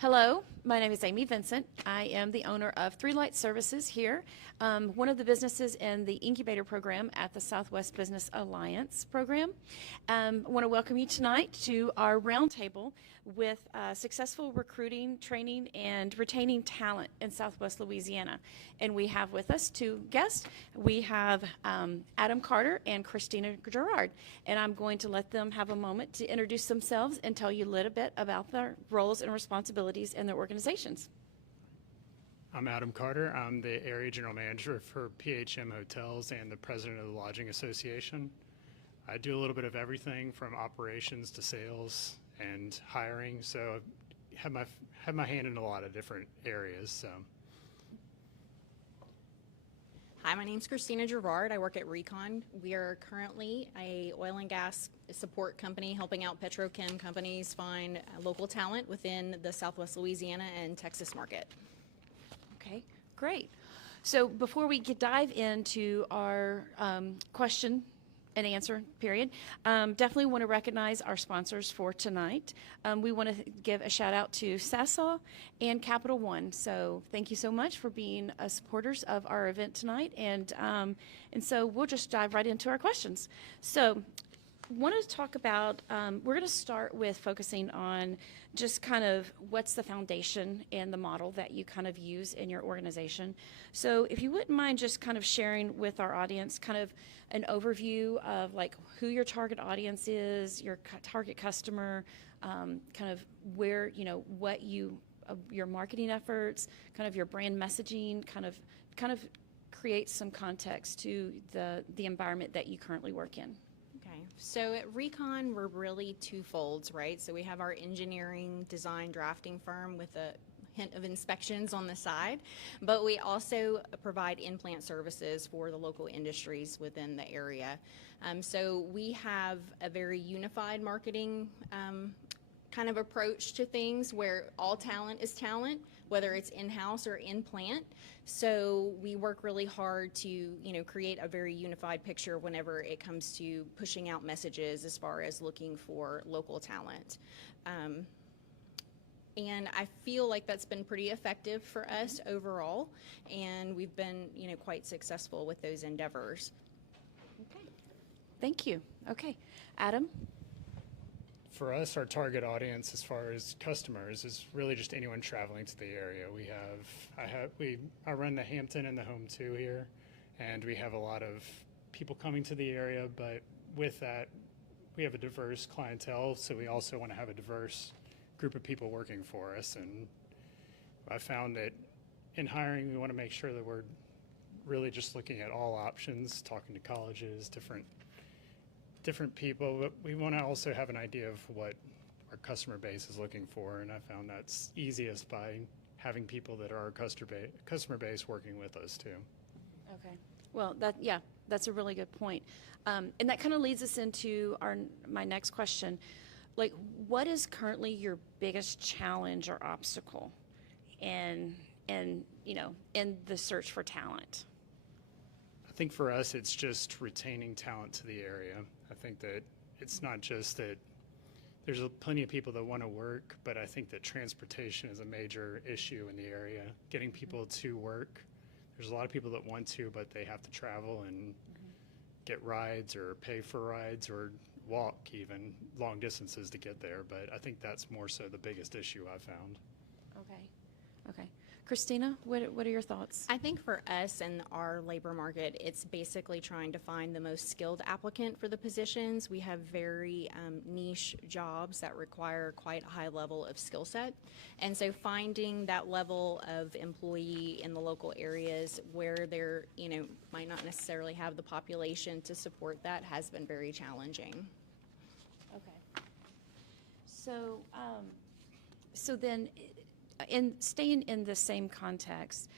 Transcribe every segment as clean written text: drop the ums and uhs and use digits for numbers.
Hello, my name is Amy Vincent. I am the owner of Three Light Services here, one of the businesses in the incubator program at the Southwest Business Alliance program. I want to welcome you tonight to our roundtable with successful recruiting, training, and retaining talent in Southwest Louisiana. And we have with us two guests. We have Adam Carter and Christina Gerard. And I'm going to let them have a moment to introduce themselves and tell you a little bit about their roles and responsibilities in their organizations. I'm Adam Carter. I'm the Area General Manager for PHM Hotels and the President of the Lodging Association. I do a little bit of everything from operations to sales and hiring, so I have my hand in a lot of different areas. So. Hi, my name's Christina Gerard. I work at Recon. We are currently a oil and gas support company helping out petrochem companies find local talent within the Southwest Louisiana and Texas market. Okay, great. So before we dive into our question and answer period, definitely want to recognize our sponsors for tonight. We want to give a shout out to Sassaw and Capital One. So thank you so much for being supporters of our event tonight. And so we'll just dive right into our questions. So want to talk about, we're going to start with focusing on just kind of what's the foundation and the model that you kind of use in your organization. So if you wouldn't mind just kind of sharing with our audience kind of an overview of like who your target audience is, your target customer, kind of where, you know, what you, your marketing efforts, kind of your brand messaging, kind of create some context to the environment that you currently work in. Okay, so at Recon, we're really twofolds, right? So we have our engineering, design, drafting firm with a hint of inspections on the side, but we also provide in-plant services for the local industries within the area. So we have a very unified marketing kind of approach to things where all talent is talent, whether it's in-house or in-plant. So we work really hard to, you know, create a very unified picture whenever it comes to pushing out messages as far as looking for local talent. And I feel like that's been pretty effective for us overall, and we've been, you know, quite successful with those endeavors. Okay, thank you. Okay, Adam? For us, our target audience as far as customers is really just anyone traveling to the area. I run the Hampton and the Home 2 here, and we have a lot of people coming to the area, but with that, we have a diverse clientele, so we also want to have a diverse group of people working for us. And I found that in hiring, we want to make sure that we're really just looking at all options, talking to colleges, different people, but we want to also have an idea of what our customer base is looking for, and I found that's easiest by having people that are our customer base working with us too. Okay, well, that's a really good point. And that kind of leads us into my next question. Like, what is currently your biggest challenge or obstacle in the search for talent? I think for us, it's just retaining talent to the area. I think that it's not just that there's plenty of people that want to work, but I think that transportation is a major issue in the area. Getting people to work. There's a lot of people that want to, but they have to travel and get rides or pay for rides or walk even long distances to get there. But I think that's more so the biggest issue I've found. Okay. Christina, what are your thoughts? I think for us and our labor market, it's basically trying to find the most skilled applicant for the positions. We have very niche jobs that require quite a high level of skill set. And so finding that level of employee in the local areas where they're, you know, might not necessarily have the population to support that has been very challenging. Okay. So then, in staying in the same context,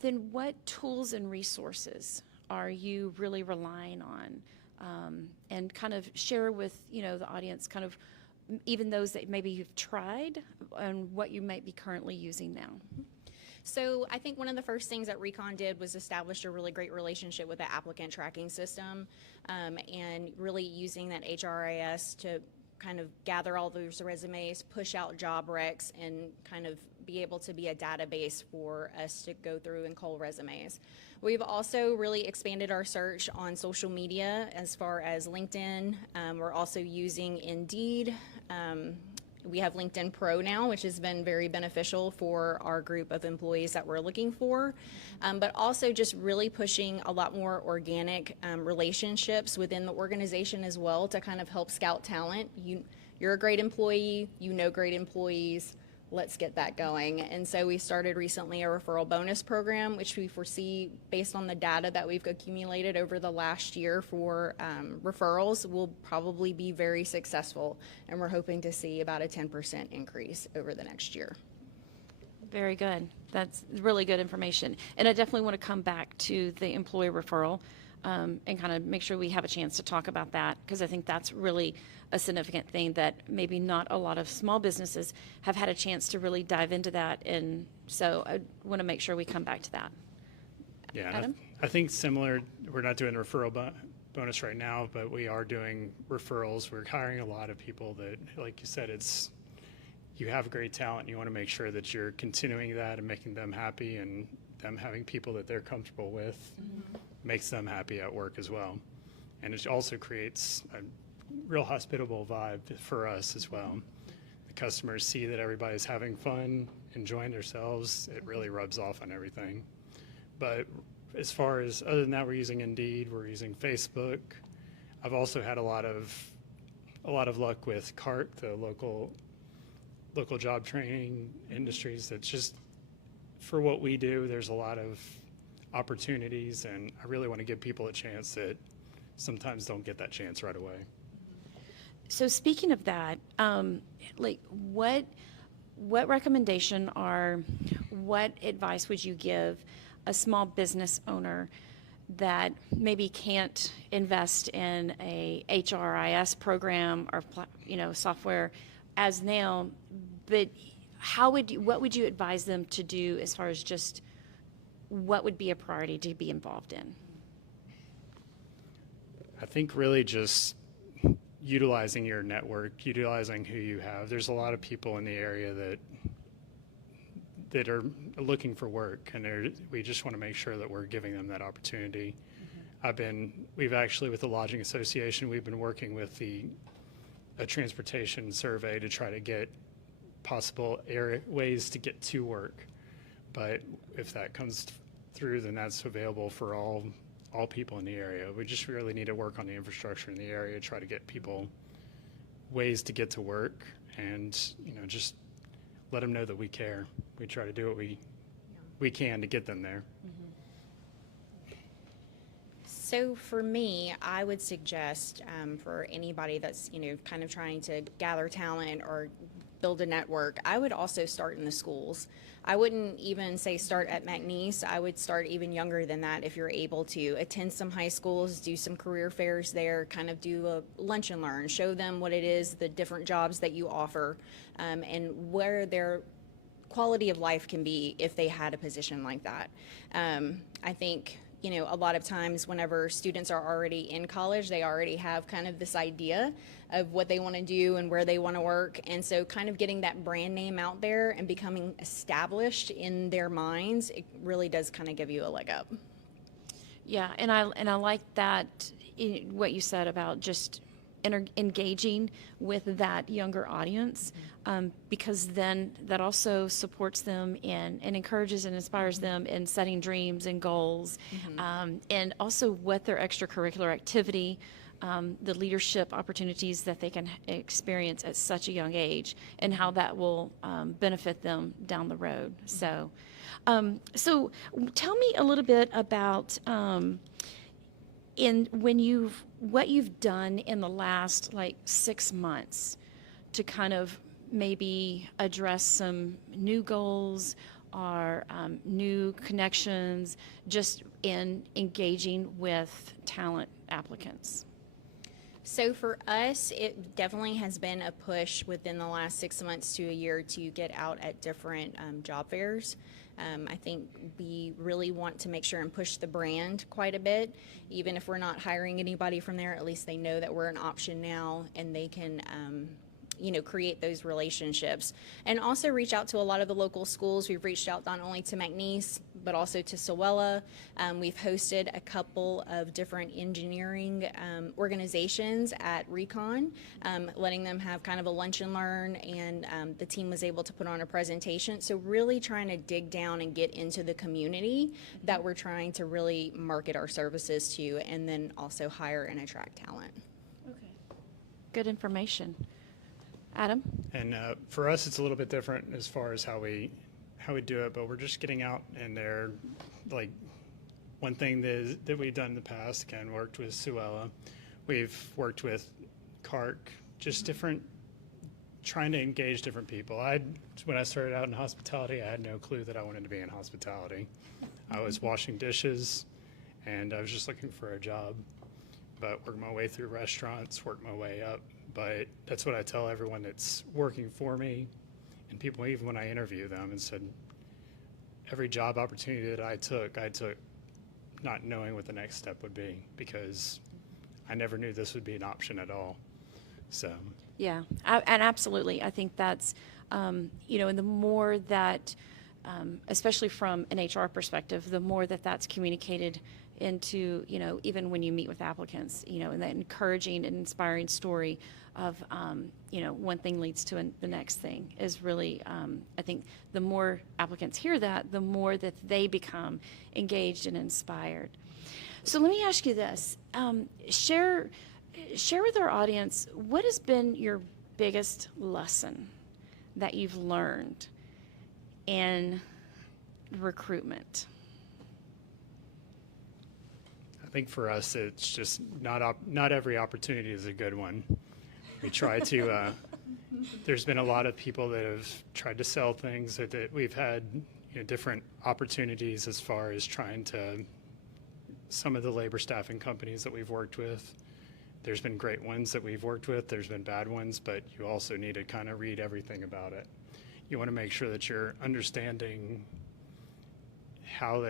then what tools and resources are you really relying on, and kind of share with the audience, kind of even those that maybe you've tried and what you might be currently using now? So I think one of the first things that Recon did was establish a really great relationship with the applicant tracking system, and really using that HRIS to kind of gather all those resumes, push out job recs, and kind of be able to be a database for us to go through and cull resumes. We've also really expanded our search on social media as far as LinkedIn. We're also using Indeed. We have LinkedIn Pro now, which has been very beneficial for our group of employees that we're looking for, but also just really pushing a lot more organic relationships within the organization as well to kind of help scout talent. You're a great employee, you know great employees, let's get that going. And so we started recently a referral bonus program, which we foresee, based on the data that we've accumulated over the last year for referrals, will probably be very successful. And we're hoping to see about a 10% increase over the next year. Very good. That's really good information. And I definitely want to come back to the employee referral and kind of make sure we have a chance to talk about that, because I think that's really a significant thing that maybe not a lot of small businesses have had a chance to really dive into that. And so I want to make sure we come back to that. Yeah, Adam? I think similar, we're not doing the referral bonus right now, but we are doing referrals. We're hiring a lot of people that, like you said, you have great talent. You want to make sure that you're continuing that and making them happy, and them having people that they're comfortable with makes them happy at work as well. And it also creates a real hospitable vibe for us as well. The customers see that everybody's having fun, enjoying themselves. It really rubs off on everything. But as far as, other than that, we're using Indeed, we're using Facebook. I've also had a lot of luck with CART, the local job training industries. That's just, for what we do, there's a lot of opportunities, and I really want to give people a chance that sometimes don't get that chance right away. So speaking of that, like what recommendation or what advice would you give a small business owner that maybe can't invest in a HRIS program or software as now, but what would you advise them to do as far as just what would be a priority to be involved in? I think really just utilizing your network, utilizing who you have. There's a lot of people in the area that are looking for work, and we just want to make sure that we're giving them that opportunity. We've actually, with the Lodging Association, we've been working with a transportation survey to try to get possible ways to get to work. But if that comes through, then that's available for all people in the area. We just really need to work on the infrastructure in the area, try to get people ways to get to work, and just let them know that we care. We try to do what we can to get them there. So for me, I would suggest for anybody that's kind of trying to gather talent or build a network, I would also start in the schools. I wouldn't even say start at McNeese. I would start even younger than that if you're able to. Attend some high schools, do some career fairs there, kind of do a lunch and learn, show them what it is, the different jobs that you offer, and where their quality of life can be if they had a position like that. I think a lot of times whenever students are already in college, they already have kind of this idea of what they want to do and where they want to work. And so kind of getting that brand name out there and becoming established in their minds, it really does kind of give you a leg up. Yeah, and I like that, what you said about just engaging with that younger audience, because then that also supports them and encourages and inspires them in setting dreams and goals, and also what their extracurricular activity, the leadership opportunities that they can experience at such a young age, and how that will benefit them down the road. So tell me a little bit about what you've done in the last 6 months to kind of maybe address some new goals or new connections just in engaging with talent applicants. So for us, it definitely has been a push within the last 6 months to a year to get out at different job fairs. I think we really want to make sure and push the brand quite a bit. Even if we're not hiring anybody from there, at least they know that we're an option now, and they can create those relationships. And also reach out to a lot of the local schools. We've reached out not only to McNeese, but also to Sewella. We've hosted a couple of different engineering organizations at Recon, letting them have kind of a lunch and learn, and the team was able to put on a presentation. So really trying to dig down and get into the community that we're trying to really market our services to, and then also hire and attract talent. Okay. Good information. Adam? And for us, it's a little bit different as far as how we do it, but we're just getting out and there. Like, one thing that we've done in the past, again, worked with Sewella. We've worked with CARC, just different, trying to engage different people. When I started out in hospitality, I had no clue that I wanted to be in hospitality. I was washing dishes, and I was just looking for a job, but worked my way through restaurants, worked my way up. But that's what I tell everyone that's working for me, and people, even when I interview them, and said, every job opportunity that I took not knowing what the next step would be, because I never knew this would be an option at all. So. Yeah, and absolutely. I think that's, and the more that, especially from an HR perspective, the more that that's communicated into, even when you meet with applicants, and that encouraging and inspiring story of, one thing leads to the next thing is really, I think the more applicants hear that, the more that they become engaged and inspired. So let me ask you this. Share with our audience, what has been your biggest lesson that you've learned in recruitment? I think for us, it's just not every opportunity is a good one. We try to, there's been a lot of people that have tried to sell things, or that we've had different opportunities as far as trying to, some of the labor staffing companies that we've worked with. There's been great ones that we've worked with, there's been bad ones, but you also need to kind of read everything about it. You want to make sure that you're understanding how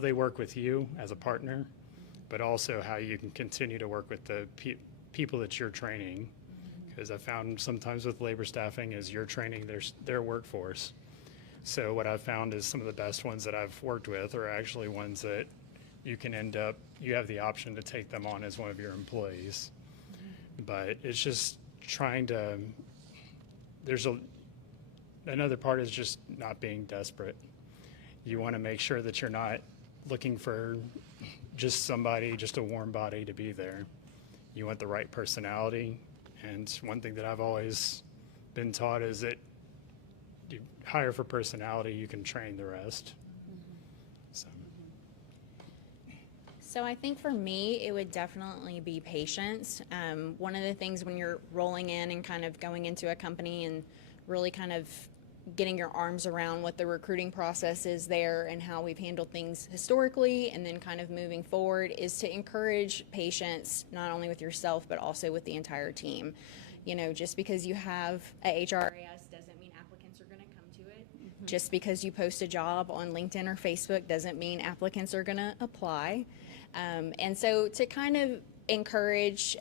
they work with you as a partner, but also how you can continue to work with the people that you're training. Because I found sometimes with labor staffing is you're training their workforce. So what I've found is some of the best ones that I've worked with are actually ones that you have the option to take them on as one of your employees. But it's just trying to, another part is just not being desperate. You want to make sure that you're not looking for just a warm body to be there. You want the right personality. And one thing that I've always been taught is that you hire for personality, you can train the rest. So I think for me, it would definitely be patience. One of the things when you're rolling in and kind of going into a company and really kind of getting your arms around what the recruiting process is there and how we've handled things historically, and then kind of moving forward, is to encourage patience, not only with yourself, but also with the entire team. Just because you have a HRIS doesn't mean applicants are going to come to it. Mm-hmm. Just because you post a job on LinkedIn or Facebook doesn't mean applicants are going to apply. And so to kind of encourage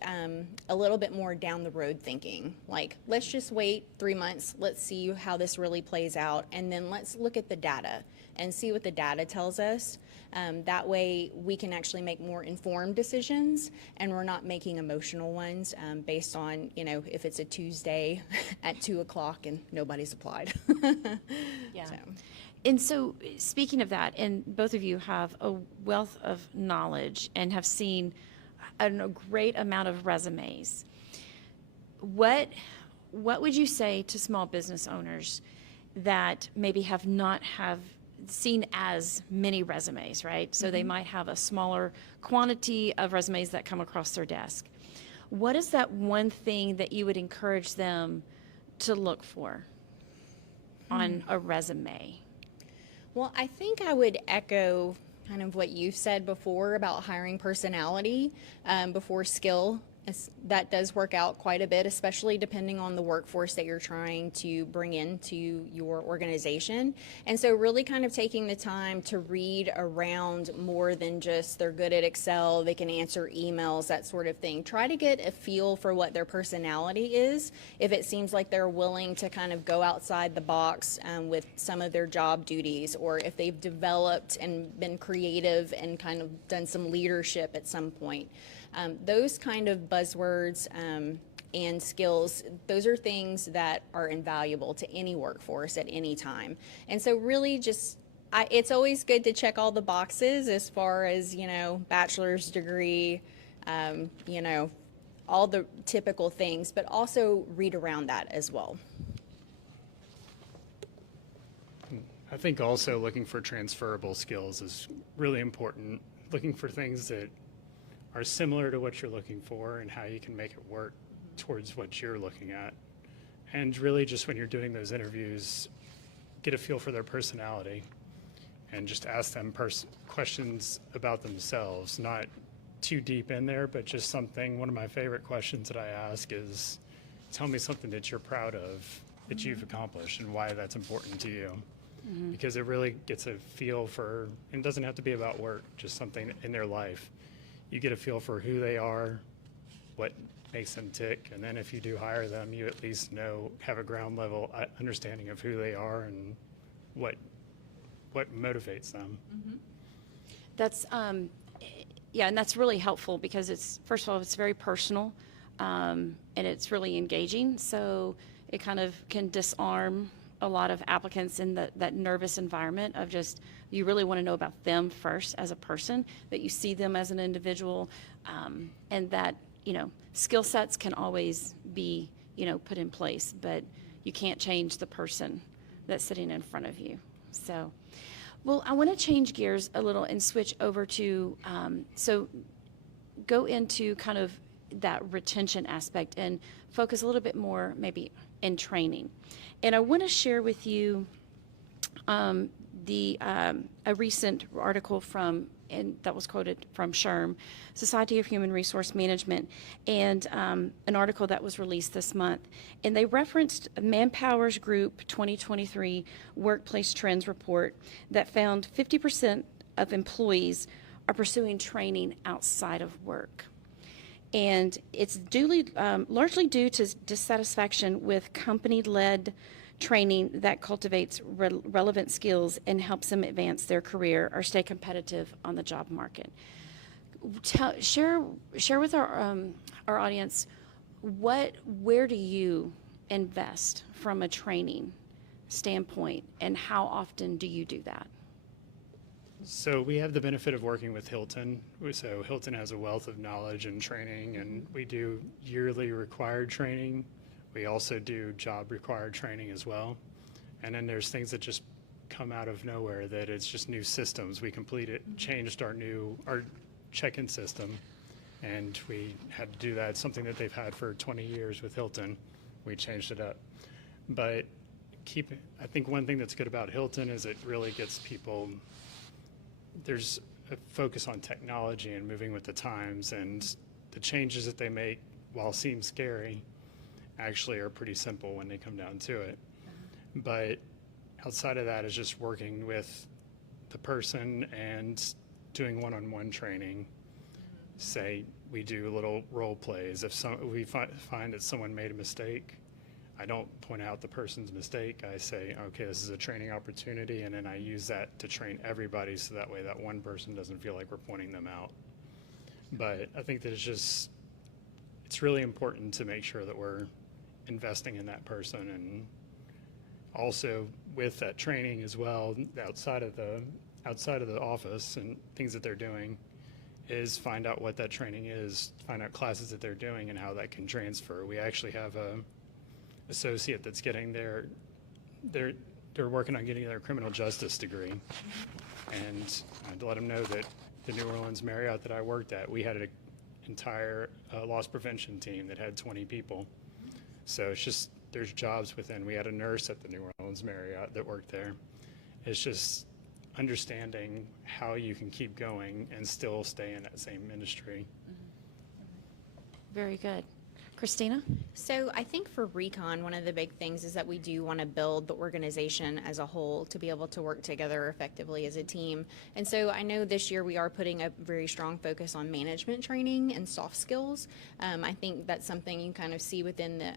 a little bit more down the road thinking, like, let's just wait 3 months, let's see how this really plays out, and then let's look at the data and see what the data tells us. That way we can actually make more informed decisions, and we're not making emotional ones based on, if it's a Tuesday at 2:00 and nobody's applied. Yeah. So. And so, speaking of that, and both of you have a wealth of knowledge and have seen a great amount of resumes. What would you say to small business owners that maybe have not seen as many resumes, right? So they might have a smaller quantity of resumes that come across their desk. What is that one thing that you would encourage them to look for on a resume? Well, I think I would echo kind of what you've said before about hiring personality before skill That does work out quite a bit, especially depending on the workforce that you're trying to bring into your organization. And so really kind of taking the time to read around more than just they're good at Excel, they can answer emails, that sort of thing. Try to get a feel for what their personality is. If it seems like they're willing to kind of go outside the box with some of their job duties, or if they've developed and been creative and kind of done some leadership at some point. Those kind of buzzwords and skills, those are things that are invaluable to any workforce at any time. And so really just, it's always good to check all the boxes as far as, bachelor's degree, all the typical things, but also read around that as well. I think also looking for transferable skills is really important. Looking for things that are similar to what you're looking for and how you can make it work towards what you're looking at. And really just when you're doing those interviews, get a feel for their personality and just ask them questions about themselves, not too deep in there, but just something. One of my favorite questions that I ask is, tell me something that you're proud of that you've accomplished and why that's important to you. Because it really gets a feel for, and it doesn't have to be about work, just something in their life. You get a feel for who they are, what makes them tick, and then if you do hire them, you at least have a ground level understanding of who they are and what motivates them. That's, yeah, and that's really helpful because it's, first of all, it's very personal, and it's really engaging, so it kind of can disarm a lot of applicants in that nervous environment of just, you really want to know about them first as a person, that you see them as an individual, and that, skill sets can always be, put in place, but you can't change the person that's sitting in front of you. So, well, I want to change gears a little and switch over to, so go into kind of that retention aspect and focus a little bit more maybe in training. And I want to share with you a recent article that was quoted from SHRM, Society of Human Resource Management, and an article that was released this month. And they referenced Manpower's Group 2023 Workplace Trends Report that found 50% of employees are pursuing training outside of work. And it's largely due to dissatisfaction with company-led training that cultivates relevant skills and helps them advance their career or stay competitive on the job market. Share with our audience where do you invest from a training standpoint, and how often do you do that? So we have the benefit of working with Hilton. So Hilton has a wealth of knowledge and training, and we do yearly required training. We also do job required training as well. And then there's things that just come out of nowhere, that it's just new systems. We changed our check-in system, and we had to do that, something that they've had for 20 years with Hilton. We changed it up. But I think one thing that's good about Hilton is it really gets people, there's a focus on technology and moving with the times, and the changes that they make, while seem scary, actually are pretty simple when they come down to it. But outside of that is just working with the person and doing one-on-one training. Say we do little role plays. If we find that someone made a mistake, I don't point out the person's mistake. I say, okay, this is a training opportunity, and then I use that to train everybody, so that way that one person doesn't feel like we're pointing them out. But I think that it's really important to make sure that we're investing in that person, and also with that training as well, outside of the office and things that they're doing, is find out what that training is, find out classes that they're doing and how that can transfer. We actually have a associate that's getting they're working on getting their criminal justice degree, and I had to let them know that the New Orleans Marriott that I worked at, we had an entire loss prevention team that had 20 people. So it's just, there's jobs within. We had a nurse at the New Orleans Marriott that worked there. It's just understanding how you can keep going and still stay in that same industry. Very good. Christina? So I think for Recon, one of the big things is that we do want to build the organization as a whole to be able to work together effectively as a team. And so I know this year we are putting a very strong focus on management training and soft skills. I think that's something you kind of see within the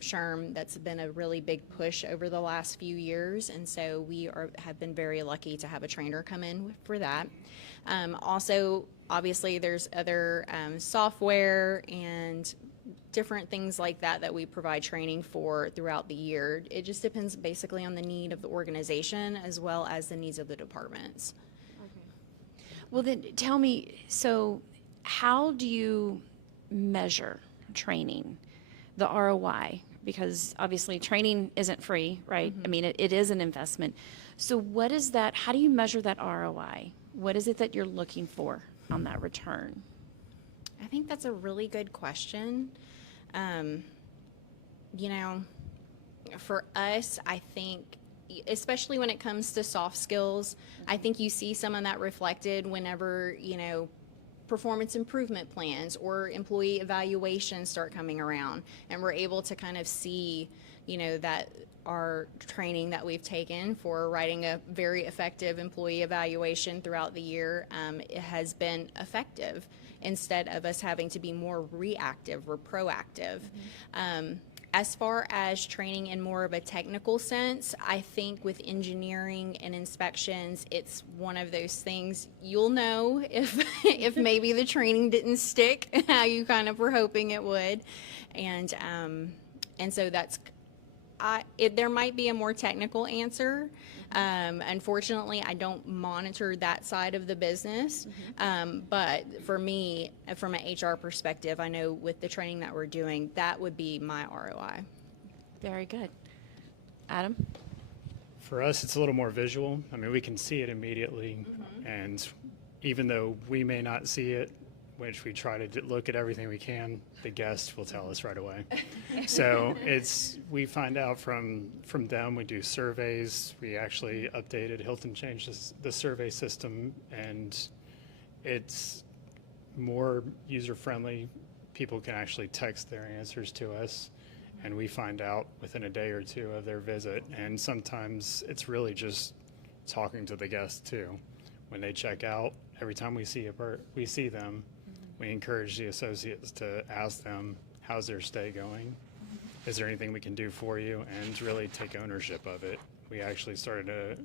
SHRM that's been a really big push over the last few years. And so have been very lucky to have a trainer come in for that. Also, obviously, there's other software and different things like that we provide training for throughout the year. It just depends basically on the need of the organization as well as the needs of the departments. Well, then tell me, so how do you measure training, the ROI? Because obviously training isn't free, right? I mean, it is an investment. So what is that? How do you measure that ROI? What is it that you're looking for on that return? I think that's a really good question. You know, for us, I think, especially when it comes to soft skills, I think you see some of that reflected whenever, you know, performance improvement plans or employee evaluations start coming around, and we're able to kind of see, you know, that our training that we've taken for writing a very effective employee evaluation throughout the year, it has been effective instead of us having to be more reactive or proactive. As far as training in more of a technical sense, I think with engineering and inspections, it's one of those things you'll know if if maybe the training didn't stick how you kind of were hoping it would, and so that's. There might be a more technical answer. Unfortunately, I don't monitor that side of the business. But for me, from an HR perspective, I know with the training that we're doing, that would be my ROI. Very good. Adam? For us, it's a little more visual. I mean, we can see it immediately, and even though we may not see it, which we try to look at everything we can, the guest will tell us right away. So we find out from them. We do surveys. We actually updated, Hilton changed the survey system, and it's more user-friendly. People can actually text their answers to us, and we find out within a day or two of their visit. And sometimes it's really just talking to the guest too. When they check out, every time we see them, we encourage the associates to ask them, how's their stay going? Is there anything we can do for you? And really take ownership of it. We actually started a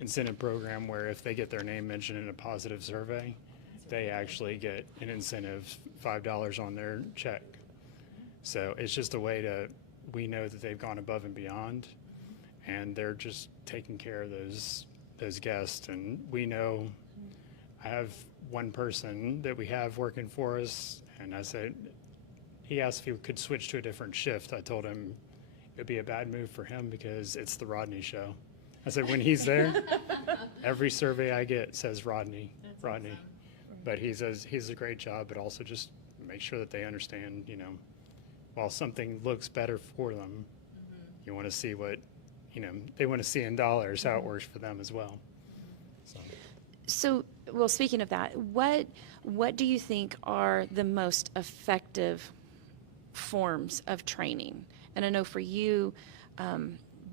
incentive program where if they get their name mentioned in a positive survey, they actually get an incentive, $5 on their check. So it's just a way we know that they've gone above and beyond, and they're just taking care of those guests. And we know, I have one person that we have working for us, and I said, he asked if he could switch to a different shift. I told him it'd be a bad move for him because it's the Rodney show. I said, when he's there, every survey I get says Rodney. Awesome. But he says he's a great job, but also just make sure that they understand, you know, while something looks better for them, you want to see what, you know, they want to see in dollars how it works for them as well. So, well, speaking of that, what do you think are the most effective forms of training? And I know for you,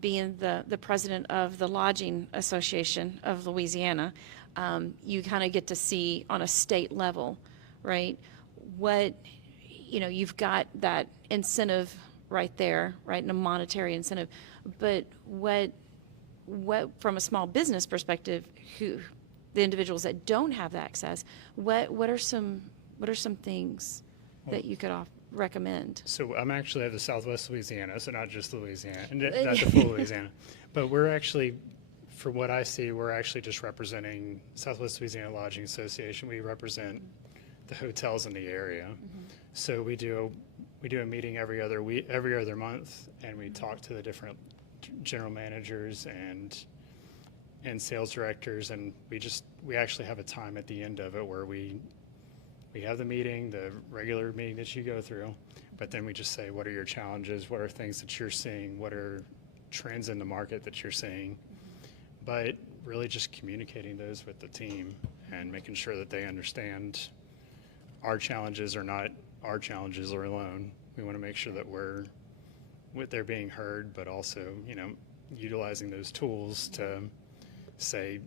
being the president of the Lodging Association of Louisiana, you kind of get to see on a state level, right? What, you know, you've got that incentive right there, right, and a monetary incentive. But what from a small business perspective, the individuals that don't have access, what are some things that you could recommend? So I'm actually at the Southwest Louisiana, so not just Louisiana, not the full Louisiana, but we're actually, for what I see, we're actually just representing Southwest Louisiana Lodging Association. We represent the hotels in the area. So we do a meeting every other month, and we talk to the different general managers and sales directors, and we actually have a time at the end of it where we have the meeting, the regular meeting that you go through, but then we just say, what are your challenges? What are things that you're seeing? What are trends in the market that you're seeing? But really just communicating those with the team and making sure that they understand our challenges are not our challenges are alone. We want to make sure that they're being heard, but also, utilizing those tools to say,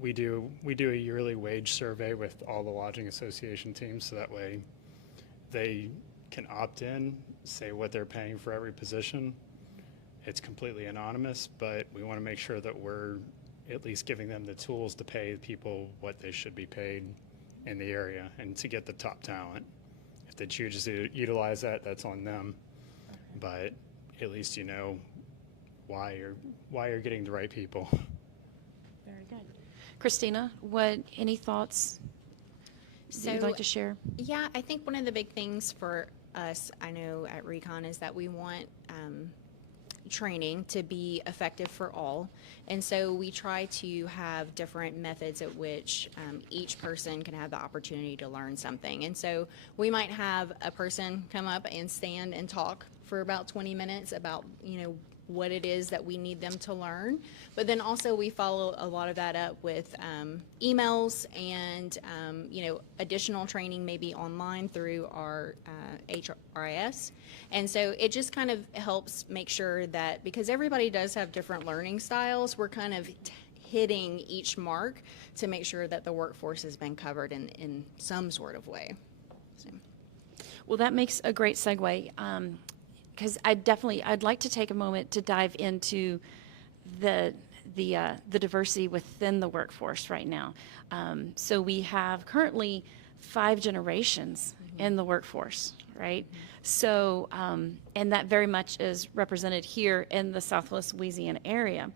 we do a yearly wage survey with all the lodging association teams, so that way they can opt in, say what they're paying for every position. It's completely anonymous, but we want to make sure that we're at least giving them the tools to pay people what they should be paid in the area and to get the top talent. If they choose to utilize that, that's on them. But at least you know why you're getting the right people. Very good. Christina, any thoughts that you'd like to share? Yeah, I think one of the big things for us, I know at Recon, is that we want training to be effective for all. And so we try to have different methods at which each person can have the opportunity to learn something. And so we might have a person come up and stand and talk for about 20 minutes about, what it is that we need them to learn. But then also we follow a lot of that up with emails and, additional training maybe online through our HRIS. And so it just kind of helps make sure that, because everybody does have different learning styles, we're kind of hitting each mark to make sure that the workforce has been covered in some sort of way. So. Well, that makes a great segue. Because I'd like to take a moment to dive into the diversity within the workforce right now. So we have currently 5 generations in the workforce, right? So, and that very much is represented here in the Southwest Louisiana area.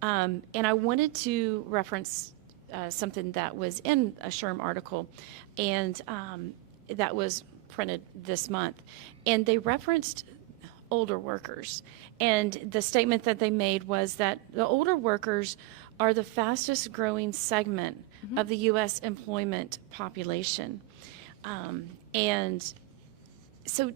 And I wanted to reference something that was in a SHRM article, and that was printed this month. And they referenced older workers. And the statement that they made was that the older workers are the fastest growing segment of the U.S. employment population. And so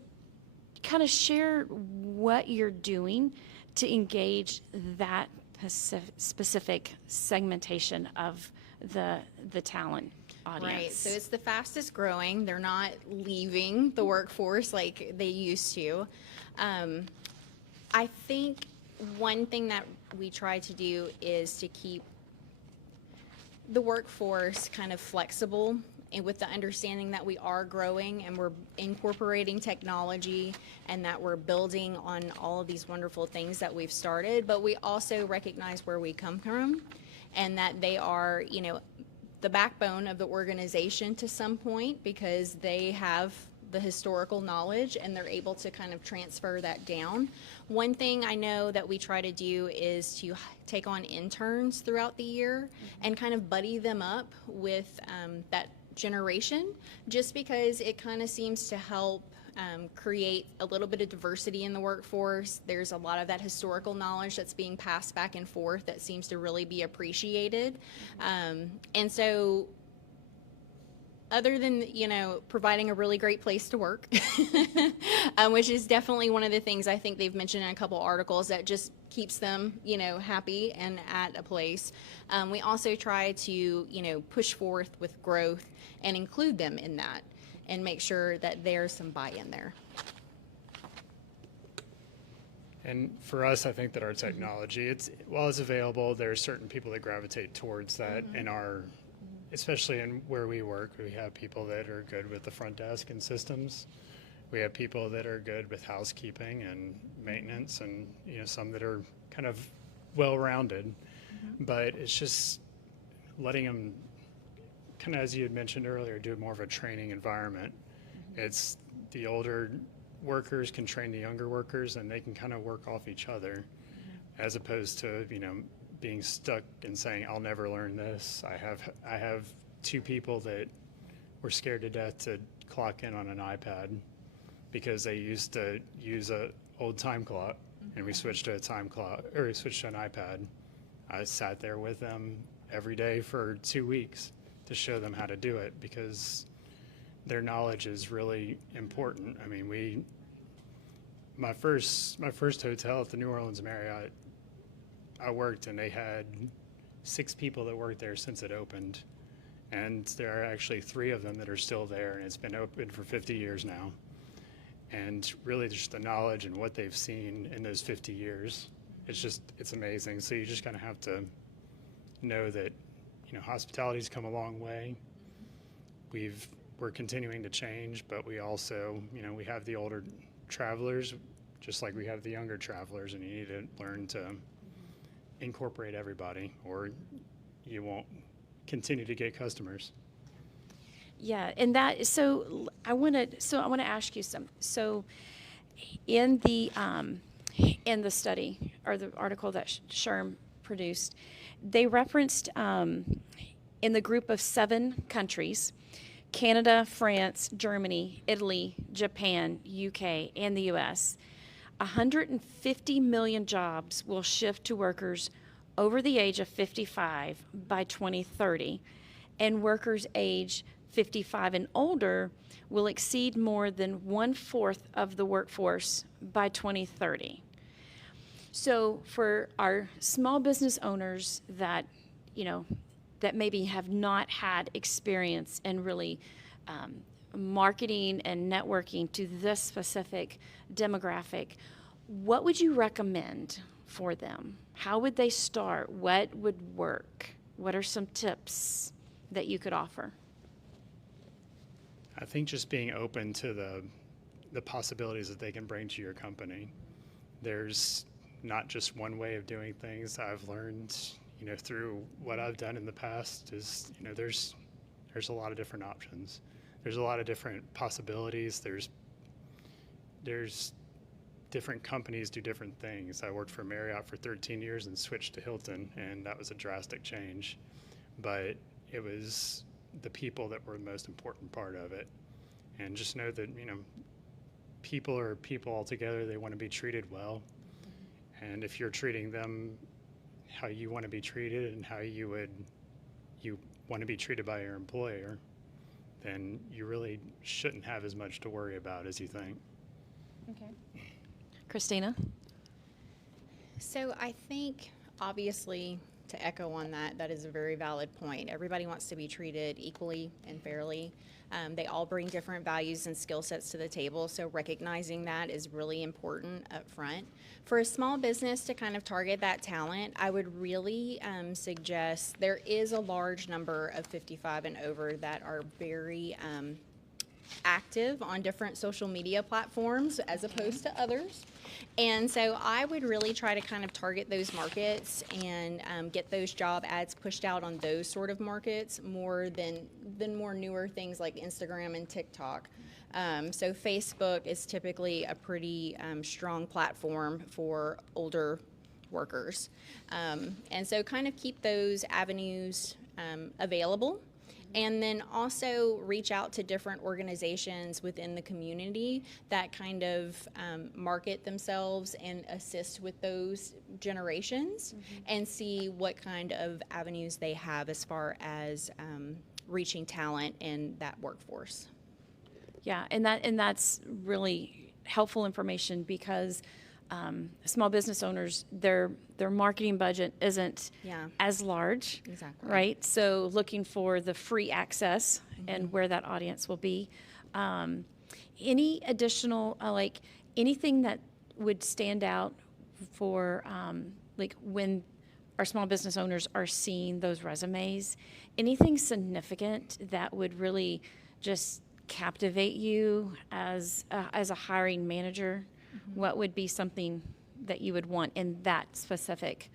kind of share what you're doing to engage that specific segmentation of the talent audience. Right, so it's the fastest growing. They're not leaving the workforce like they used to. I think one thing that we try to do is to keep the workforce kind of flexible, and with the understanding that we are growing and we're incorporating technology and that we're building on all of these wonderful things that we've started, but we also recognize where we come from and that they are, the backbone of the organization to some point, because they have the historical knowledge and they're able to kind of transfer that down. One thing I know that we try to do is to take on interns throughout the year and kind of buddy them up with that generation, just because it kind of seems to help create a little bit of diversity in the workforce. There's a lot of that historical knowledge that's being passed back and forth that seems to really be appreciated. And so other than, providing a really great place to work, which is definitely one of the things I think they've mentioned in a couple articles that just keeps them, happy and at a place. We also try to, push forth with growth and include them in that and make sure that there's some buy-in there. And for us, I think that our technology, while it's available, there are certain people that gravitate towards that in our, especially in where we work. We have people that are good with the front desk and systems. We have people that are good with housekeeping and maintenance, and some that are kind of well-rounded. But it's just letting them, kind of as you had mentioned earlier, do more of a training environment. It's the older workers can train the younger workers, and they can kind of work off each other, as opposed to being stuck and saying, I'll never learn this. I have 2 people that were scared to death to clock in on an iPad because they used to use a old time clock, and we switched to a time clock, or we switched to an iPad. I sat there with them every day for 2 weeks to show them how to do it, because their knowledge is really important. I mean, my first hotel at the New Orleans Marriott, I worked, and they had 6 people that worked there since it opened, And there are actually 3 of them that are still there, and it's been open for 50 years now. And really just the knowledge and what they've seen in those 50 years, it's amazing. So you just kind of have to know that, hospitality's come a long way. We're continuing to change, but we also, we have the older travelers, just like we have the younger travelers, and you need to learn to incorporate everybody, or you won't continue to get customers. Yeah, and I want to ask you some. So in the study or the article that Sherm produced, they referenced in the group of 7 countries, Canada, France, Germany, Italy, Japan, UK, and the US, 150 million jobs will shift to workers over the age of 55 by 2030, and workers age 55 and older will exceed more than 1/4 of the workforce by 2030. So for our small business owners that, that maybe have not had experience in really marketing and networking to this specific demographic, what would you recommend for them? How would they start? What would work? What are some tips that you could offer? I think just being open to the possibilities that they can bring to your company. There's not just one way of doing things. I've learned, through what I've done in the past is, there's a lot of different options. There's a lot of different possibilities. There's different companies do different things. I worked for Marriott for 13 years and switched to Hilton, and that was a drastic change. But it was the people that were the most important part of it. And just know that, people are people altogether. They want to be treated well. And if you're treating them how you want to be treated and how you want to be treated by your employer, then you really shouldn't have as much to worry about as you think. Okay. Christina? So I think, obviously, to echo on that is a very valid point. Everybody wants to be treated equally and fairly. They all bring different values and skill sets to the table, so recognizing that is really important up front. For a small business to kind of target that talent, I would really suggest there is a large number of 55 and over that are very active on different social media platforms as opposed to others. And so I would really try to kind of target those markets and get those job ads pushed out on those sort of markets more than more newer things like Instagram and TikTok. So Facebook is typically a pretty strong platform for older workers. And so kind of keep those avenues available. And then also reach out to different organizations within the community that kind of market themselves and assist with those generations, and see what kind of avenues they have as far as reaching talent in that workforce. Yeah, and that's really helpful information because small business owners, their marketing budget isn't as large, Exactly. right? So looking for the free access and where that audience will be. Any additional, anything that would stand out for, when our small business owners are seeing those resumes, anything significant that would really just captivate you as a hiring manager? What would be something that you would want in that specific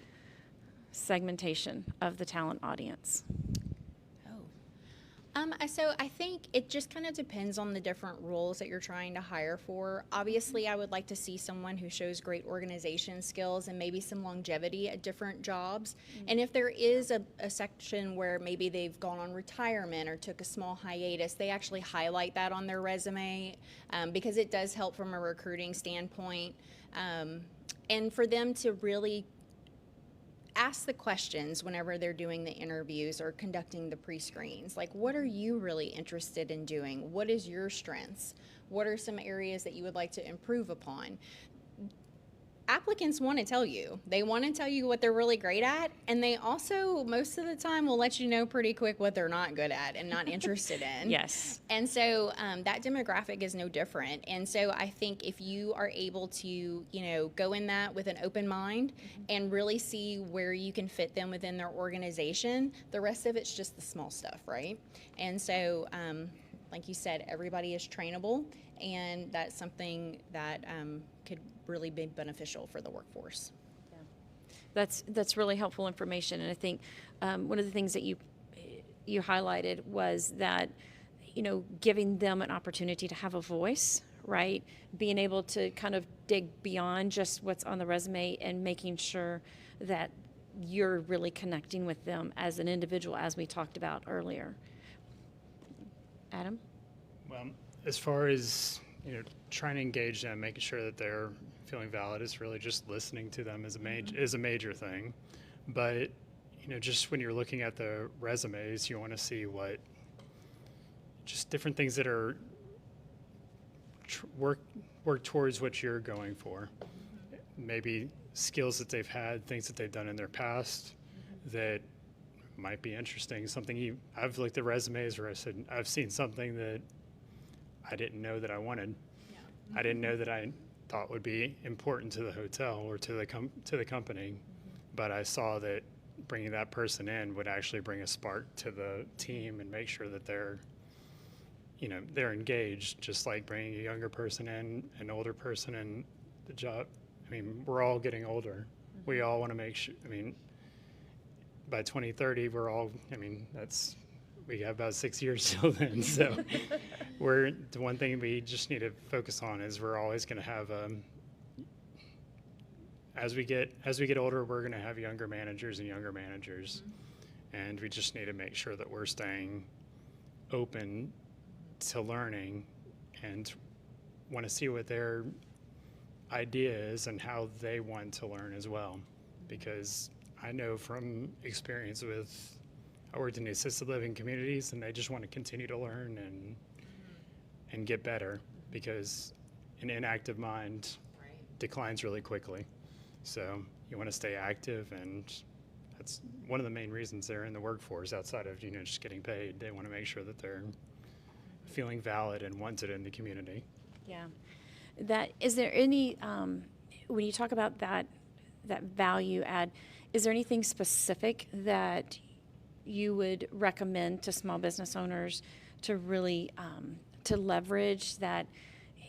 segmentation of the talent audience? So I think it just kind of depends on the different roles that you're trying to hire for. Obviously, I would like to see someone who shows great organization skills and maybe some longevity at different jobs. And if there is a section where maybe they've gone on retirement or took a small hiatus, they actually highlight that on their resume because it does help from a recruiting standpoint. And for them to really ask the questions whenever they're doing the interviews or conducting the pre-screens. Like, what are you really interested in doing? What is your strengths? What are some areas that you would like to improve upon? applicants want to tell you. They want to tell you what they're really great at, and they also, most of the time, will let you know pretty quick what they're not good at and not interested in. Yes. And so that demographic is no different. And so I think if you are able to, go in that with an open mind and really see where you can fit them within their organization, the rest of it's just the small stuff, right? And so, like you said, everybody is trainable, and that's something that could really be beneficial for the workforce. That's really helpful information, and I think one of the things that you highlighted was that giving them an opportunity to have a voice, right? Being able to kind of dig beyond just what's on the resume and making sure that you're really connecting with them as an individual, as we talked about earlier. Adam? Well, as far as trying to engage them, making sure that they're feeling valid, is really just listening to them is a major thing. But just when you're looking at the resumes, you want to see just different things that are work towards what you're going for. Maybe skills that they've had, things that they've done in their past that might be interesting. I've looked at resumes where I said, I've seen something that I didn't know that I wanted. I didn't know that I thought would be important to the hotel or to the company, but I saw that bringing that person in would actually bring a spark to the team and make sure that they're engaged, just like bringing a younger person in, an older person in the job. I mean, we're all getting older. We all want to make sure, by 2030, we have about 6 years till then. So the one thing we just need to focus on is we're always going to have, as we get older, we're going to have younger managers and younger managers. And we just need to make sure that we're staying open to learning and want to see what their idea is and how they want to learn as well. Because I know from experience I worked in the assisted living communities, and they just want to continue to learn and get better, because an inactive mind declines really quickly. So you want to stay active, and that's one of the main reasons they're in the workforce outside of just getting paid. They want to make sure that they're feeling valid and wanted in the community. Yeah. Is there any, when you talk about that value add, is there anything specific that you would recommend to small business owners to really to leverage that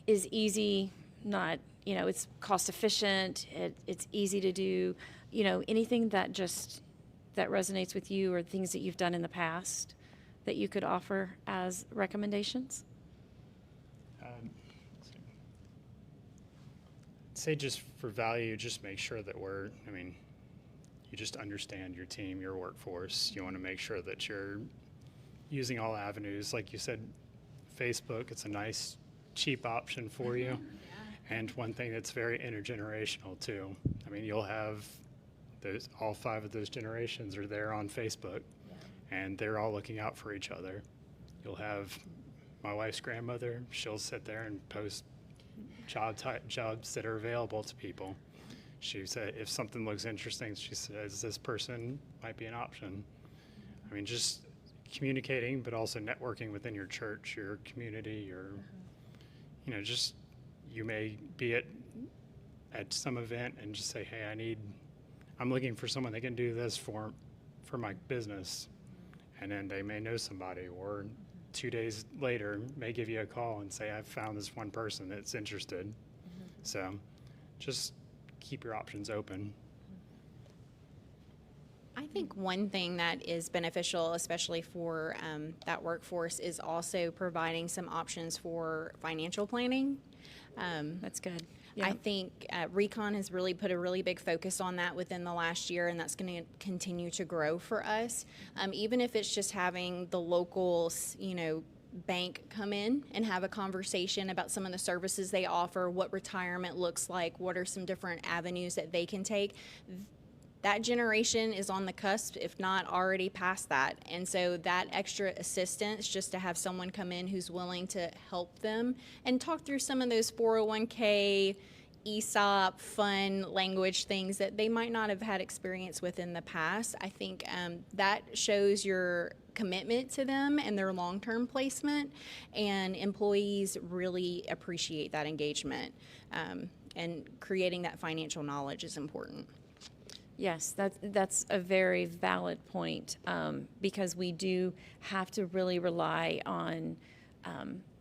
is easy, not, it's cost efficient, it's easy to do, anything that resonates with you, or things that you've done in the past that you could offer as recommendations? Say just for value, just make sure that you just understand your team, your workforce. You want to make sure that you're using all avenues. Like you said, Facebook, it's a nice, cheap option for you. And one thing that's very intergenerational too. You'll have all 5 of those generations are there on Facebook, and they're all looking out for each other. You'll have my wife's grandmother, she'll sit there and post jobs that are available to people. She said if something looks interesting, she says this person might be an option. Just communicating, but also networking within your church, your community, just you may be at some event and just say, hey, I'm looking for someone that can do this for my business. And then they may know somebody, or 2 days later may give you a call and say, I've found this one person that's interested. So just keep your options open. I think one thing that is beneficial, especially for that workforce, is also providing some options for financial planning. That's good. I think Recon has really put a really big focus on that within the last year, and that's going to continue to grow for us. Even if it's just having the local, bank come in and have a conversation about some of the services they offer, what retirement looks like, what are some different avenues that they can take. That generation is on the cusp, if not already past that. And so that extra assistance, just to have someone come in who's willing to help them and talk through some of those 401k, ESOP, fun language things that they might not have had experience with in the past. I think that shows your commitment to them and their long-term placement, and employees really appreciate that engagement. And creating that financial knowledge is important. Yes, that's a very valid point, because we do have to really rely on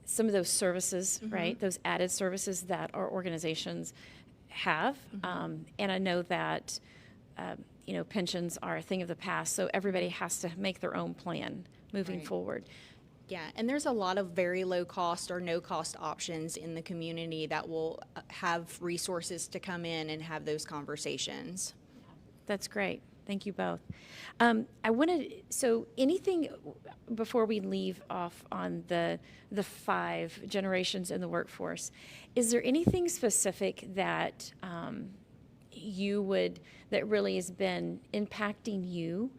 some of those services, right? Those added services that our organizations have. And I know that, pensions are a thing of the past, so everybody has to make their own plan moving Right. forward. Yeah, and there's a lot of very low cost or no cost options in the community that will have resources to come in and have those conversations. That's great. Thank you both. So anything before we leave off on the 5 generations in the workforce, is there anything specific that that really has been impacting you,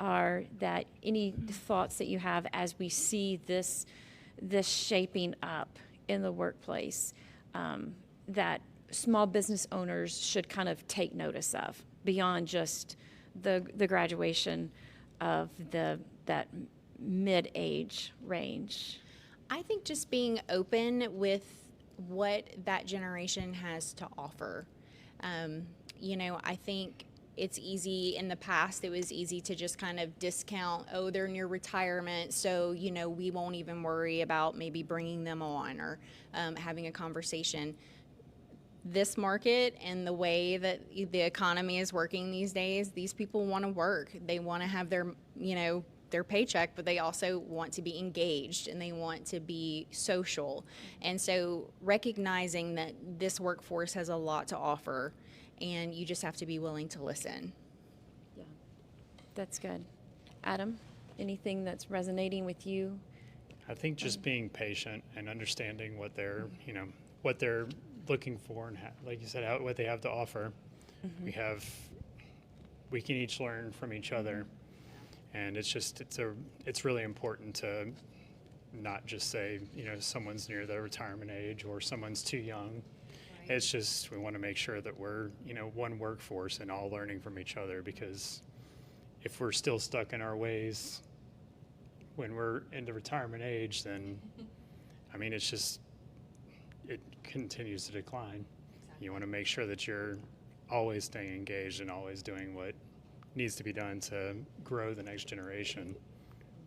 or that any thoughts that you have as we see this shaping up in the workplace, that small business owners should kind of take notice of beyond just the graduation of that mid-age range? I think just being open with what that generation has to offer. I think it's easy in the past, it was easy to just kind of discount, oh, they're near retirement, so, we won't even worry about maybe bringing them on or having a conversation. This market and the way that the economy is working these days, these people want to work. They want to have their paycheck, but they also want to be engaged and they want to be social. And so recognizing that this workforce has a lot to offer, and you just have to be willing to listen. Yeah, that's good. Adam, anything that's resonating with you? I think just being patient and understanding what they're looking for, and like you said, what they have to offer. We can each learn from each other, and it's really important to not just say someone's near the retirement age or someone's too young. Right. It's just we want to make sure that we're one workforce and all learning from each other, because if we're still stuck in our ways when we're into retirement age, then it continues to decline. Exactly. You want to make sure that you're always staying engaged and always doing what needs to be done to grow the next generation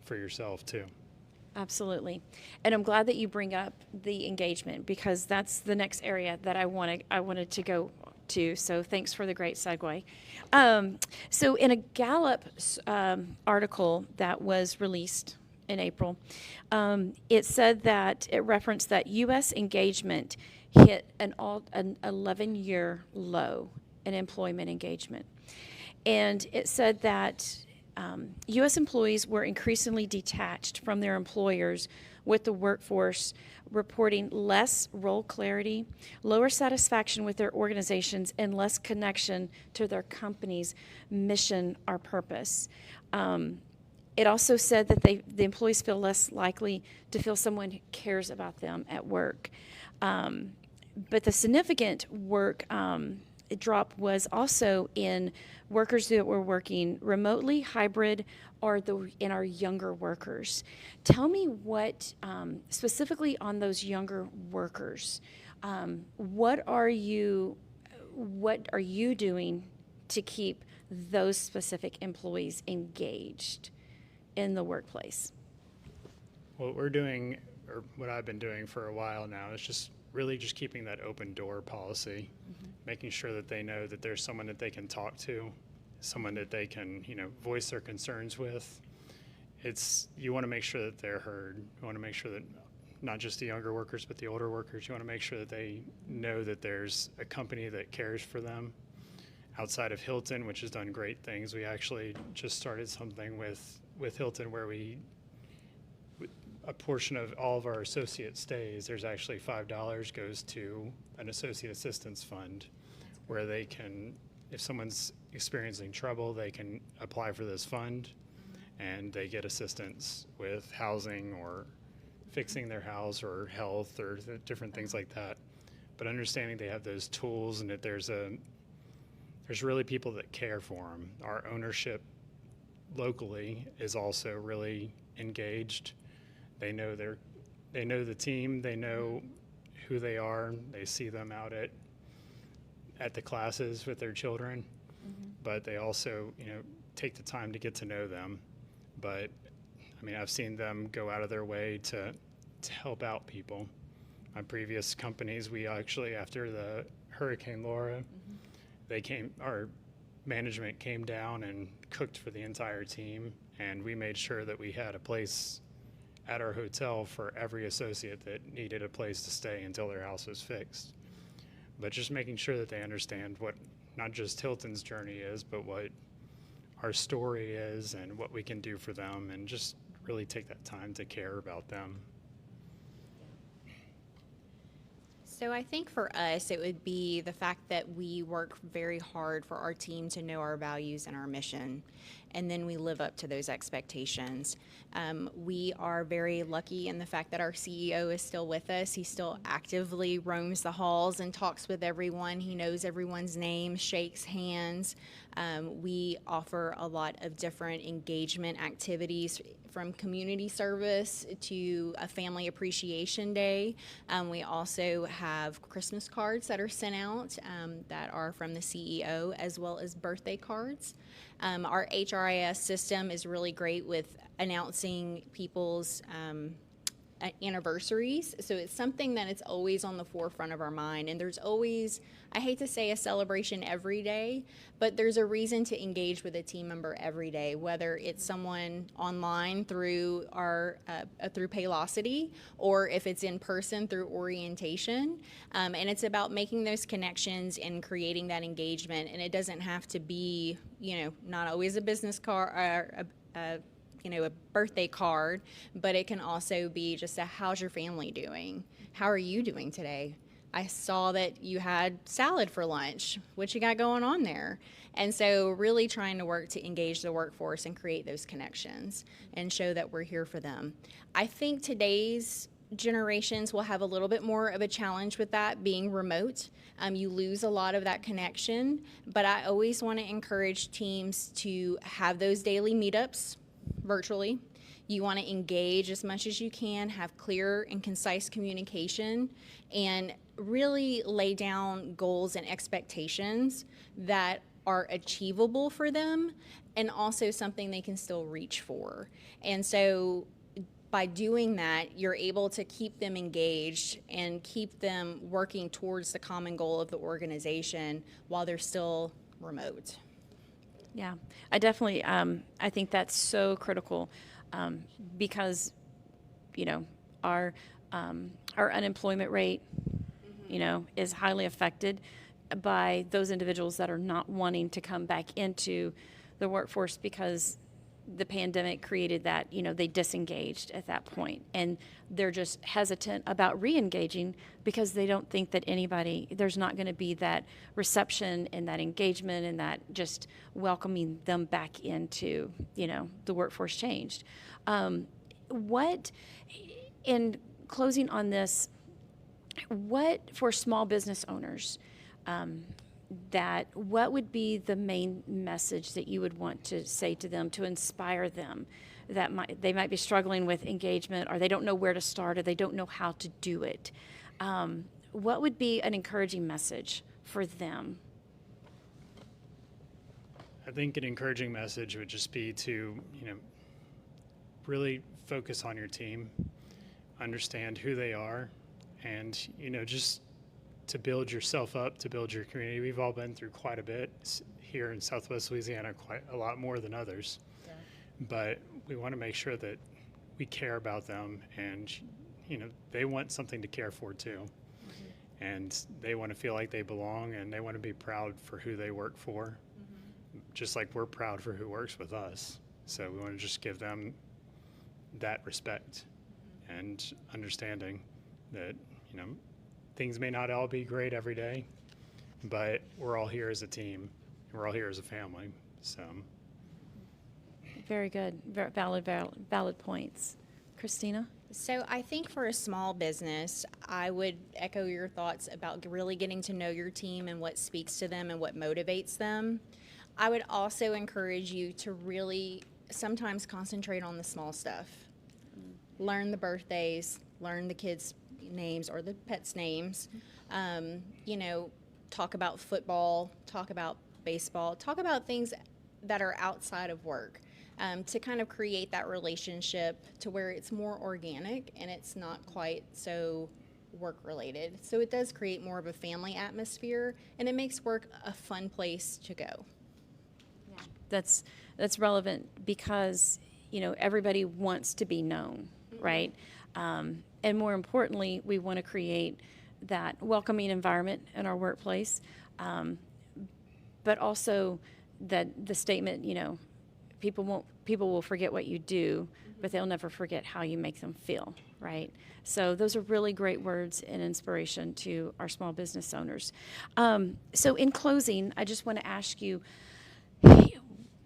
for yourself too. Absolutely. And I'm glad that you bring up the engagement, because that's the next area that I wanted to go to. So thanks for the great segue. So in a Gallup article that was released in April, it said that it referenced that U.S. engagement hit an 11-year low in employment engagement. And it said that U.S. employees were increasingly detached from their employers, with the workforce reporting less role clarity, lower satisfaction with their organizations, and less connection to their company's mission or purpose. It also said that the employees feel less likely to feel someone cares about them at work. But the significant work drop was also in workers that were working remotely, hybrid, or in our younger workers. Tell me what, specifically on those younger workers, what are you doing to keep those specific employees engaged in the workplace? What we're doing, or what I've been doing for a while now, is just keeping that open door policy, making sure that they know that there's someone that they can talk to, someone that they can, voice their concerns with. You want to make sure that they're heard. You want to make sure that not just the younger workers, but the older workers, you want to make sure that they know that there's a company that cares for them. Outside of Hilton, which has done great things, we actually just started something with Hilton where a portion of all of our associate stays, there's actually $5 goes to an associate assistance fund, where they can, if someone's experiencing trouble, they can apply for this fund, and they get assistance with housing or fixing their house or health or different things like that. but understanding they have those tools and that there's really people that care for them. Our ownership locally is also really engaged. They know the team, they know who they are, they see them out at the classes with their children, but they also, take the time to get to know them. But I mean, I've seen them go out of their way to help out people. My previous companies, we actually, after the Hurricane Laura, our management came down and cooked for the entire team, and we made sure that we had a place at our hotel for every associate that needed a place to stay until their house was fixed. But just making sure that they understand what not just Hilton's journey is, but what our story is and what we can do for them, and just really take that time to care about them. So I think for us, it would be the fact that we work very hard for our team to know our values and our mission, and then we live up to those expectations. We are very lucky in the fact that our CEO is still with us. He still actively roams the halls and talks with everyone. He knows everyone's name, shakes hands. We offer a lot of different engagement activities, from community service to a family appreciation day. We also have Christmas cards that are sent out that are from the CEO, as well as birthday cards. Our HRIS system is really great with announcing people's anniversaries, so it's something that it's always on the forefront of our mind, and there's always, I hate to say a celebration every day, but there's a reason to engage with a team member every day, whether it's someone online through our through Paylocity, or if it's in person through orientation, and it's about making those connections and creating that engagement. And it doesn't have to be, not always a business card or a birthday card, but it can also be just how's your family doing? How are you doing today? I saw that you had salad for lunch. What you got going on there? And so really trying to work to engage the workforce and create those connections and show that we're here for them. I think today's generations will have a little bit more of a challenge with that, being remote. You lose a lot of that connection, but I always want to encourage teams to have those daily meetups virtually. You want to engage as much as you can, have clear and concise communication, and really lay down goals and expectations that are achievable for them, and also something they can still reach for. And so by doing that, you're able to keep them engaged and keep them working towards the common goal of the organization while they're still remote. Yeah, I definitely, I think that's so critical, because, our unemployment rate, is highly affected by those individuals that are not wanting to come back into the workforce because the pandemic created that, they disengaged at that point, and they're just hesitant about re-engaging because they don't think that there's not going to be that reception and that engagement and that just welcoming them back into, the workforce changed. In closing on this, what for small business owners, what would be the main message that you would want to say to them to inspire them, that they might be struggling with engagement, or they don't know where to start, or they don't know how to do it? What would be an encouraging message for them? I think an encouraging message would just be to, really focus on your team, understand who they are, and, just to build yourself up, to build your community. We've all been through quite a bit here in Southwest Louisiana, quite a lot more than others. Yeah. But we want to make sure that we care about them, and, they want something to care for too. Mm-hmm. And they want to feel like they belong, and they want to be proud for who they work for, mm-hmm. just like we're proud for who works with us. So we want to just give them that respect, mm-hmm. and understanding that, things may not all be great every day, but we're all here as a team, and we're all here as a family. So, very good, very valid points. Christina? So I think for a small business, I would echo your thoughts about really getting to know your team and what speaks to them and what motivates them. I would also encourage you to really sometimes concentrate on the small stuff. Learn the birthdays, learn the kids' names or the pets' names. You know, talk about football, talk about baseball, talk about things that are outside of work. To kind of create that relationship to where it's more organic and it's not quite so work related. So it does create more of a family atmosphere and it makes work a fun place to go. That's relevant because, you know, everybody wants to be known, right? And more importantly, we want to create that welcoming environment in our workplace, but also that the statement, you know, people will forget what you do, but they'll never forget how you make them feel, right? So those are really great words and inspiration to our small business owners. So in closing, I just want to ask you,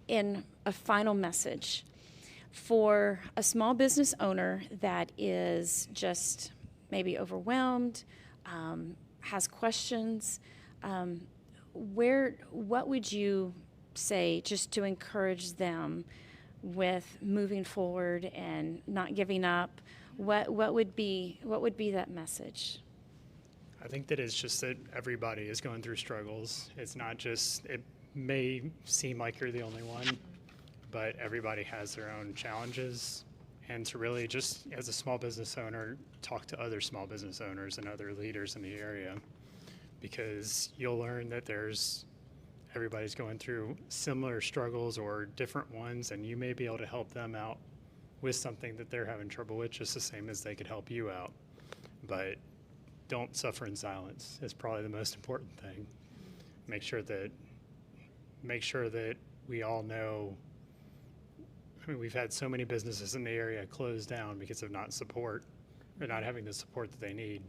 in a final message, for a small business owner that is just maybe overwhelmed, has questions, what would you say just to encourage them with moving forward and not giving up? What would be that message? I think that it's just that everybody is going through struggles. It's not just, it may seem like you're the only one, but everybody has their own challenges. And to really just, as a small business owner, talk to other small business owners and other leaders in the area, because you'll learn that everybody's going through similar struggles or different ones, and you may be able to help them out with something that they're having trouble with, just the same as they could help you out. But don't suffer in silence is probably the most important thing. Make sure that we all know. I mean, we've had so many businesses in the area close down because of not having the support that they need.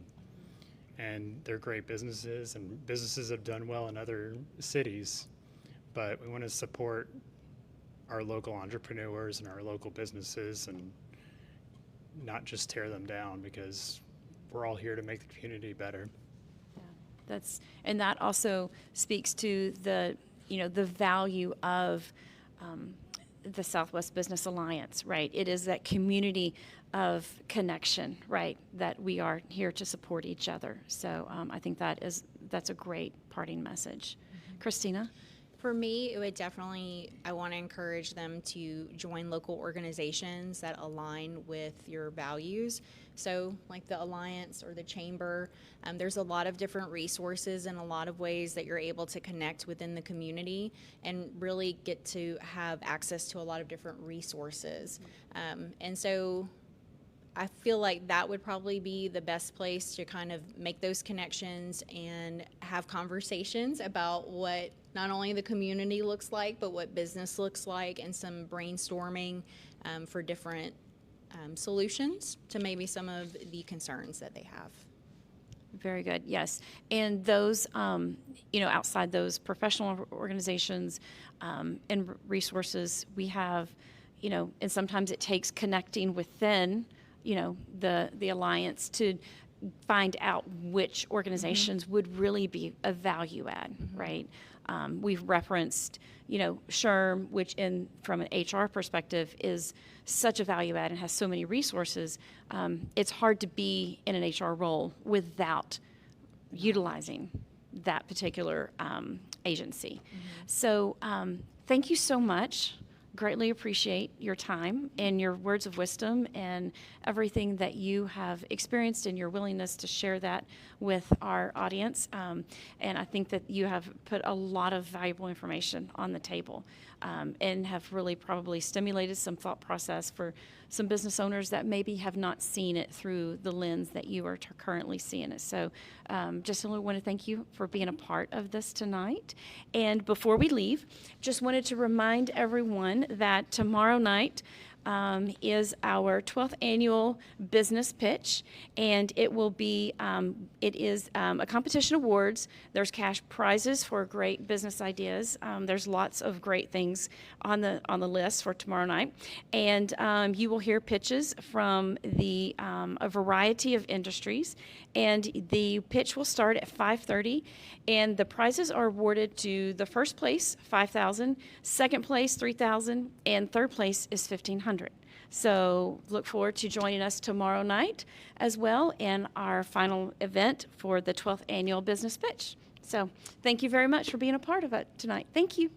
And they're great businesses, and businesses have done well in other cities, but we want to support our local entrepreneurs and our local businesses and not just tear them down, because we're all here to make the community better. Yeah, that also speaks to the value of the Southwest Business Alliance, right? It is that community of connection, right, that we are here to support each other. So I think that's a great parting message. Christina? For me, it would definitely, I want to encourage them to join local organizations that align with your values. So like the Alliance or the Chamber, there's a lot of different resources and a lot of ways that you're able to connect within the community and really get to have access to a lot of different resources. And so I feel like that would probably be the best place to kind of make those connections and have conversations about what not only the community looks like, but what business looks like, and some brainstorming for different solutions to maybe some of the concerns that they have. Very good, yes. And those, outside those professional organizations and resources, we have, and sometimes it takes connecting within the alliance to find out which organizations would really be a value add, right? We've referenced, SHRM, which from an HR perspective is such a value add and has so many resources. It's hard to be in an HR role without utilizing that particular agency. So thank you so much. Greatly appreciate your time and your words of wisdom and everything that you have experienced and your willingness to share that with our audience. And I think that you have put a lot of valuable information on the table and have really probably stimulated some thought process for some business owners that maybe have not seen it through the lens that you are currently seeing it. So just want to thank you for being a part of this tonight. And before we leave, just wanted to remind everyone that tomorrow night is our 12th annual business pitch, and it will be, it is a competition awards. There's cash prizes for great business ideas. There's lots of great things on the list for tomorrow night, and you will hear pitches from a variety of industries, and the pitch will start at 5:30, and the prizes are awarded to the first place, $5,000, second place, $3,000, and third place is $1,500. So look forward to joining us tomorrow night as well in our final event for the 12th annual business pitch. So thank you very much for being a part of it tonight. Thank you.